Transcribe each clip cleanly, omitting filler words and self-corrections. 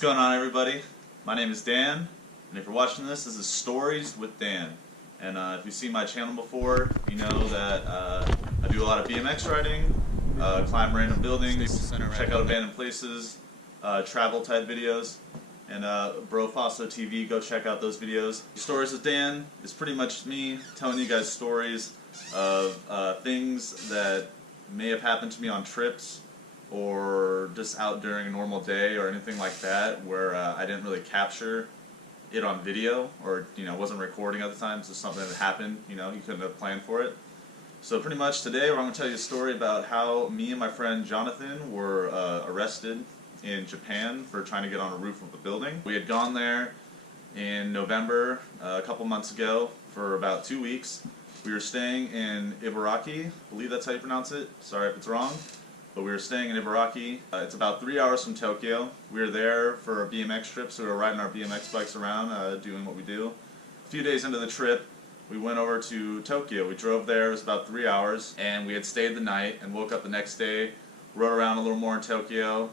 going on, everybody? My name is Dan, and if you're watching this is Stories with Dan. And if you've seen my channel before, you know that I do a lot of BMX riding, climb random buildings, check out abandoned places, travel type videos, and Bro Fosso TV, go check out those videos. Stories with Dan is pretty much me telling you guys stories of things that may have happened to me on trips, or just out during a normal day or anything like that where I didn't really capture it on video, or wasn't recording at the time. It's just something that happened, you couldn't have planned for it. So pretty much today I'm going to tell you a story about how me and my friend Jonathan were arrested in Japan for trying to get on a roof of a building. We had gone there in November a couple months ago for about 2 weeks. We were staying in Ibaraki, I believe that's how you pronounce it, sorry if it's wrong. But we were staying in Ibaraki. It's about 3 hours from Tokyo. We were there for a BMX trip, so we were riding our BMX bikes around, doing what we do. A few days into the trip, we went over to Tokyo. We drove there, it was about 3 hours, and we had stayed the night and woke up the next day, rode around a little more in Tokyo,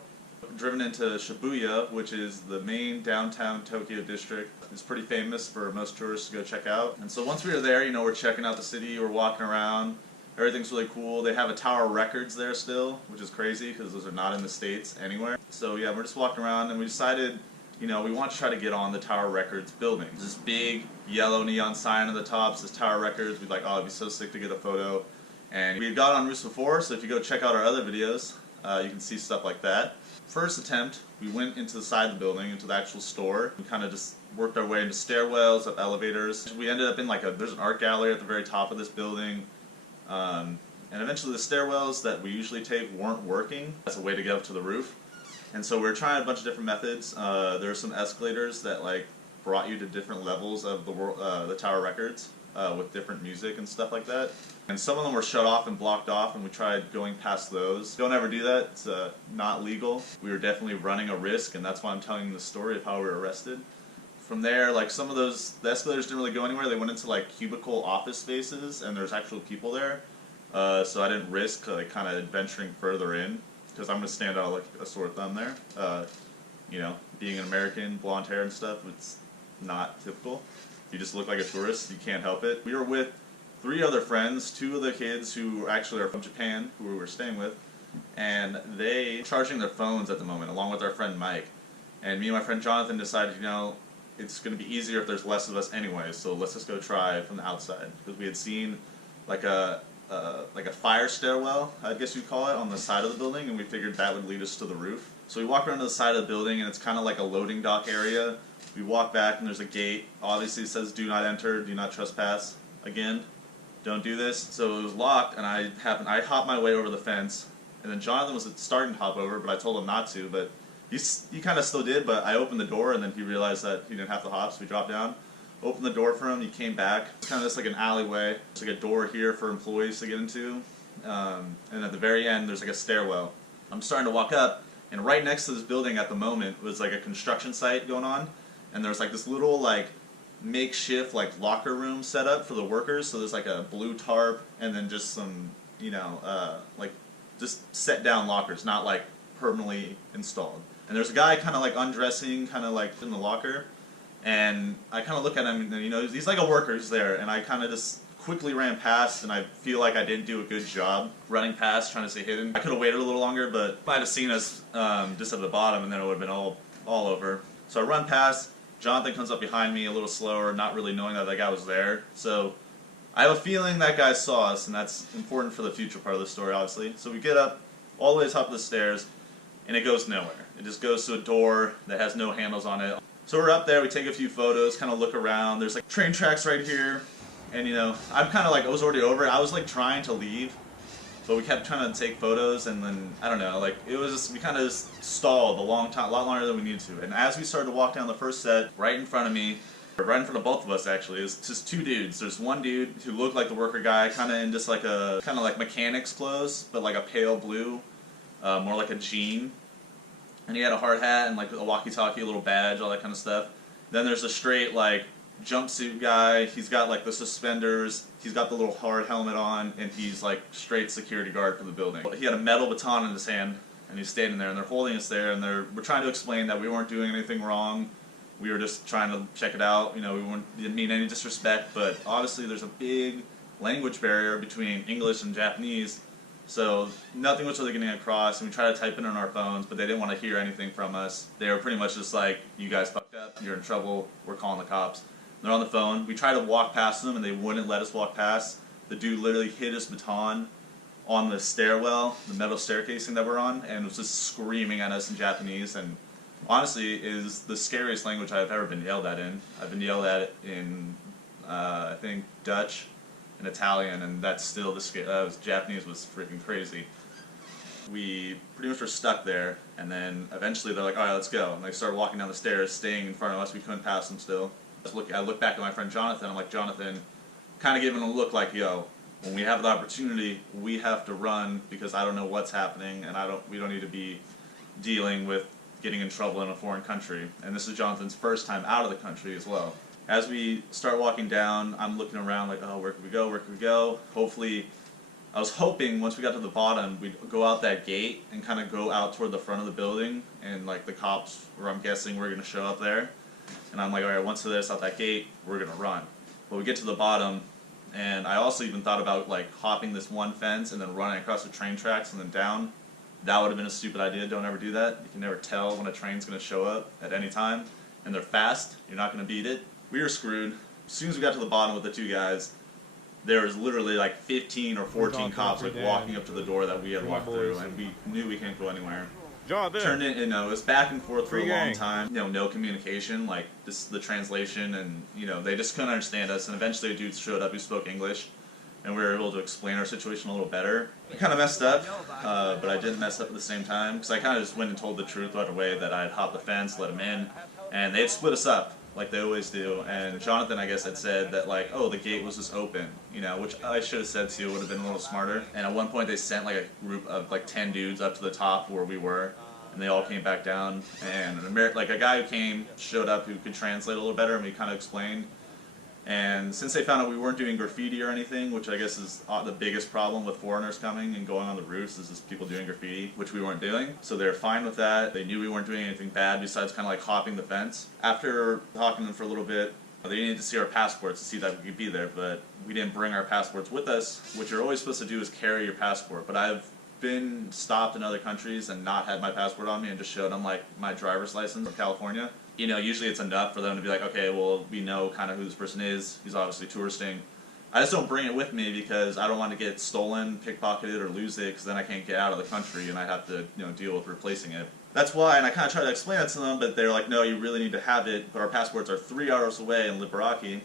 driven into Shibuya, which is the main downtown Tokyo district. It's pretty famous for most tourists to go check out. And so once we were there, we're checking out the city, we're walking around. Everything's really cool. They have a Tower of Records there still, which is crazy because those are not in the States anywhere. So yeah, we're just walking around and we decided, we want to try to get on the Tower of Records building. There's this big yellow neon sign on the top, says Tower of Records. We'd like, oh, it'd be so sick to get a photo. And we had got on roofs before, so if you go check out our other videos, you can see stuff like that. First attempt, we went into the side of the building, into the actual store. We kind of just worked our way into stairwells, up elevators. We ended up in there's an art gallery at the very top of this building. And eventually the stairwells that we usually take weren't working as a way to get up to the roof. And so we were trying a bunch of different methods. There were some escalators that brought you to different levels of the Tower Records with different music and stuff like that. And some of them were shut off and blocked off, and we tried going past those. Don't ever do that, it's not legal. We were definitely running a risk, and that's why I'm telling you the story of how we were arrested. From there, some of the escalators didn't really go anywhere. They went into cubicle office spaces, and there's actual people there. So I didn't risk kind of venturing further in, because I'm going to stand out like a sore thumb there. Being an American, blonde hair and stuff, it's not typical. You just look like a tourist, you can't help it. We were with 3 other friends, 2 of the kids who actually are from Japan, who we were staying with, and they were charging their phones at the moment, along with our friend Mike. And me and my friend Jonathan decided, it's going to be easier if there's less of us anyway, so let's just go try from the outside. Because we had seen a fire stairwell, I guess you'd call it, on the side of the building, and we figured that would lead us to the roof. So we walk around to the side of the building, and it's kind of like a loading dock area. We walk back, and there's a gate. Obviously it says do not enter, do not trespass. Again, don't do this. So it was locked, and I hopped my way over the fence, and then Jonathan was starting to hop over, but I told him not to, but he kind of still did, but I opened the door, and then he realized that he didn't have to hop, so we dropped down. Opened the door for him, he came back. It's kind of just like an alleyway. There's a door here for employees to get into. And at the very end, there's a stairwell. I'm starting to walk up, and right next to this building at the moment was a construction site going on. And there's this little makeshift locker room set up for the workers. So there's a blue tarp, and then just some, just set down lockers, not permanently installed. And there's a guy kind of undressing, kind of in the locker, and I kind of look at him, and he's like a worker, he's there, and I kind of just quickly ran past, and I feel like I didn't do a good job running past, trying to stay hidden. I could have waited a little longer, but might have seen us just at the bottom, and then it would have been all over. So I run past, Jonathan comes up behind me a little slower, not really knowing that guy was there. So I have a feeling that guy saw us, and that's important for the future part of the story, obviously. So we get up all the way to the top of the stairs, and it goes nowhere. It just goes to a door that has no handles on it. So we're up there, we take a few photos, kind of look around. There's train tracks right here, and I'm kind of I was already over it. I was trying to leave, but we kept trying to take photos, and then I don't know, it was just, we kind of just stalled a lot longer than we needed to. And as we started to walk down the first set, right in front of me, right in front of both of us actually, is just 2 dudes. There's one dude who looked like the worker guy, kind of in just mechanics clothes, but a pale blue, more like a jean. And he had a hard hat and a walkie-talkie, a little badge, all that kind of stuff. Then there's a straight jumpsuit guy. He's got the suspenders. He's got the little hard helmet on, and he's straight security guard for the building. He had a metal baton in his hand, And he's standing there, and they're holding us there, and we're trying to explain that we weren't doing anything wrong. We were just trying to check it out. You know, didn't mean any disrespect, but obviously there's a big language barrier between English and Japanese, so nothing was really getting across, and we tried to type it on our phones, but they didn't want to hear anything from us. They were pretty much just like, you guys fucked up, you're in trouble, we're calling the cops. They're on the phone. We tried to walk past them, and they wouldn't let us walk past. The dude literally hit his baton on the stairwell, the metal staircasing that we're on, and was just screaming at us in Japanese, and honestly is the scariest language I've ever been yelled at in. I've been yelled at in, I think, Dutch and Italian, and that's still Japanese was freaking crazy. We pretty much were stuck there, and then eventually they're like, alright, let's go. And they started walking down the stairs, staying in front of us. We couldn't pass them still. I look back at my friend Jonathan, I'm like, Jonathan, kind of giving him a look like, yo, when we have the opportunity, we have to run because I don't know what's happening, and we don't need to be dealing with getting in trouble in a foreign country. And this is Jonathan's first time out of the country as well. As we start walking down, I'm looking around like, oh, where can we go, where can we go? Hopefully, I was hoping once we got to the bottom, we'd go out that gate and kind of go out toward the front of the building, and like the cops, or I'm guessing, were going to show up there. And I'm like, alright, once they're out that gate, we're going to run. But we get to the bottom, and I also even thought about like hopping this one fence and then running across the train tracks and then down. That would have been a stupid idea. Don't ever do that. You can never tell when a train's going to show up at any time. And they're fast. You're not going to beat it. We were screwed. As soon as we got to the bottom with the two guys, there was literally like 15 or 14 cops like walking up to the door that we had walked through, and we knew we can't go anywhere. Turned in, it was back and forth for a long time. No communication, like the translation, and they just couldn't understand us. And eventually, a dude showed up who spoke English, and we were able to explain our situation a little better. I kind of messed up, but I didn't mess up at the same time, because I kind of just went and told the truth right away that I had hopped the fence, let him in, and they had split us up like they always do. And Jonathan, I guess, had said that like, oh, the gate was just open, which I should have said too. Would have been a little smarter. And at one point, they sent like a group of like 10 dudes up to the top where we were, and they all came back down. And a guy who showed up who could translate a little better, and we kind of explained. And since they found out we weren't doing graffiti or anything, which I guess is the biggest problem with foreigners coming and going on the roofs, is just people doing graffiti, which we weren't doing. So they were fine with that. They knew we weren't doing anything bad besides kind of like hopping the fence. After talking to them for a little bit, they needed to see our passports to see that we could be there, but we didn't bring our passports with us. What you're always supposed to do is carry your passport, but I've been stopped in other countries and not had my passport on me and just showed them like my driver's license from California. Usually it's enough for them to be like, okay, well, we know kind of who this person is. He's obviously touristing. I just don't bring it with me because I don't want to get stolen, pickpocketed, or lose it, because then I can't get out of the country and I have to, deal with replacing it. That's why, and I kind of try to explain that to them, but they're like, no, you really need to have it, but our passports are 3 hours away in Liberaki.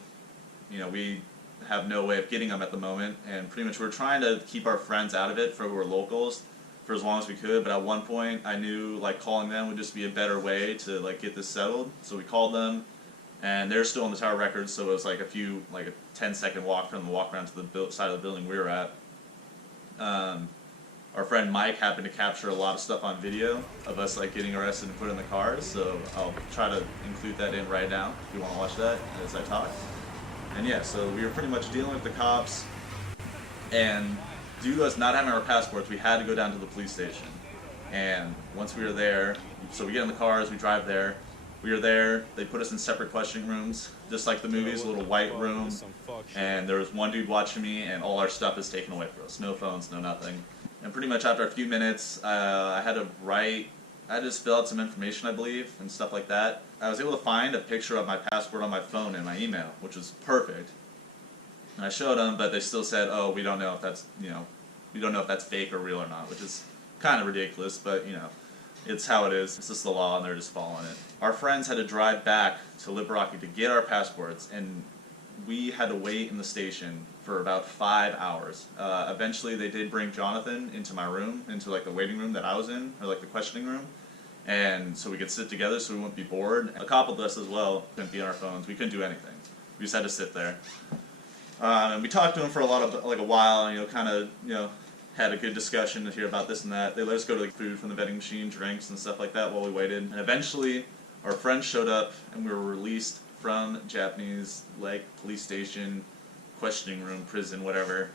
We have no way of getting them at the moment, and pretty much we're trying to keep our friends out of it for who are locals for as long as we could, but at one point I knew like calling them would just be a better way to like get this settled. So we called them, and they're still in the Tower Records, so it was like a 10-second walk from the walk around to the side of the building we were at. Our friend Mike happened to capture a lot of stuff on video of us like getting arrested and put in the cars, so I'll try to include that in right now if you want to watch that as I talk. And yeah, so we were pretty much dealing with the cops, and due to us not having our passports, we had to go down to the police station. And once we were there, so we get in the cars, we drive there. We were there, they put us in separate questioning rooms, just like the movies, a little white room. And there was one dude watching me, and all our stuff is taken away from us. No phones, no nothing. And pretty much after a few minutes, I had to just fill out some information, I believe, and stuff like that. I was able to find a picture of my passport on my phone in my email, which was perfect. And I showed them, but they still said, oh, we don't know if that's, we don't know if that's fake or real or not, which is kind of ridiculous, but, it's how it is. It's just the law, and they're just following it. Our friends had to drive back to Liberaki to get our passports, and we had to wait in the station for about 5 hours. Eventually, they did bring Jonathan into my room, into like the waiting room that I was in, or like the questioning room, and so we could sit together so we wouldn't be bored. A couple of us as well couldn't be on our phones. We couldn't do anything. We just had to sit there. And we talked to him for a while, and had a good discussion to hear about this and that. They let us go to food from the vending machine, drinks and stuff like that while we waited. And eventually, our friends showed up, and we were released from Japanese police station, questioning room, prison, whatever.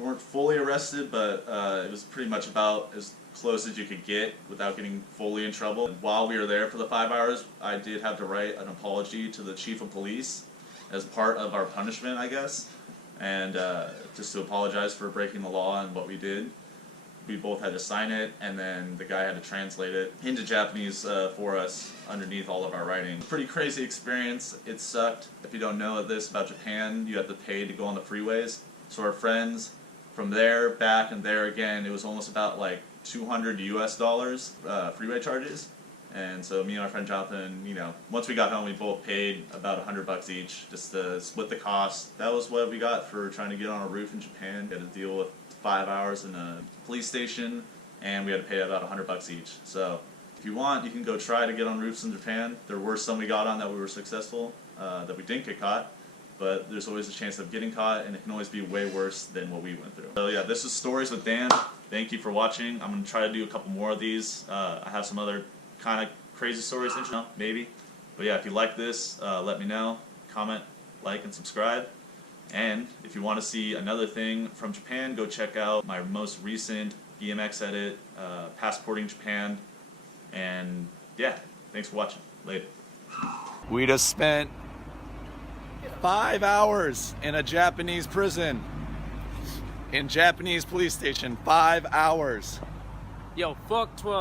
We weren't fully arrested, but it was pretty much about as close as you could get without getting fully in trouble. While we were there for the 5 hours, I did have to write an apology to the chief of police as part of our punishment, I guess, and just to apologize for breaking the law and what we did. We both had to sign it, and then the guy had to translate it into Japanese for us underneath all of our writing. Pretty crazy experience. It sucked. If you don't know this about Japan, you have to pay to go on the freeways. So our friends, from there, back, and there again, it was almost about like $200 US freeway charges. And so me and our friend Jonathan, you know, once we got home, we both paid about $100 each just to split the cost. That was what we got for trying to get on a roof in Japan. We had to deal with 5 hours in a police station, and we had to pay about $100 each. So if you want, you can go try to get on roofs in Japan. There were some we got on that we were successful, that we didn't get caught, but there's always a chance of getting caught, and it can always be way worse than what we went through. So yeah, this is Stories with Dan. Thank you for watching. I'm going to try to do a couple more of these. I have some other kind of crazy stories, maybe. But yeah, if you like this, let me know. Comment, like, and subscribe. And if you want to see another thing from Japan, go check out my most recent BMX edit, Passporting Japan. And yeah, thanks for watching. Later. We just spent 5 hours in a Japanese prison. In Japanese police station, 5 hours. Yo, fuck 12.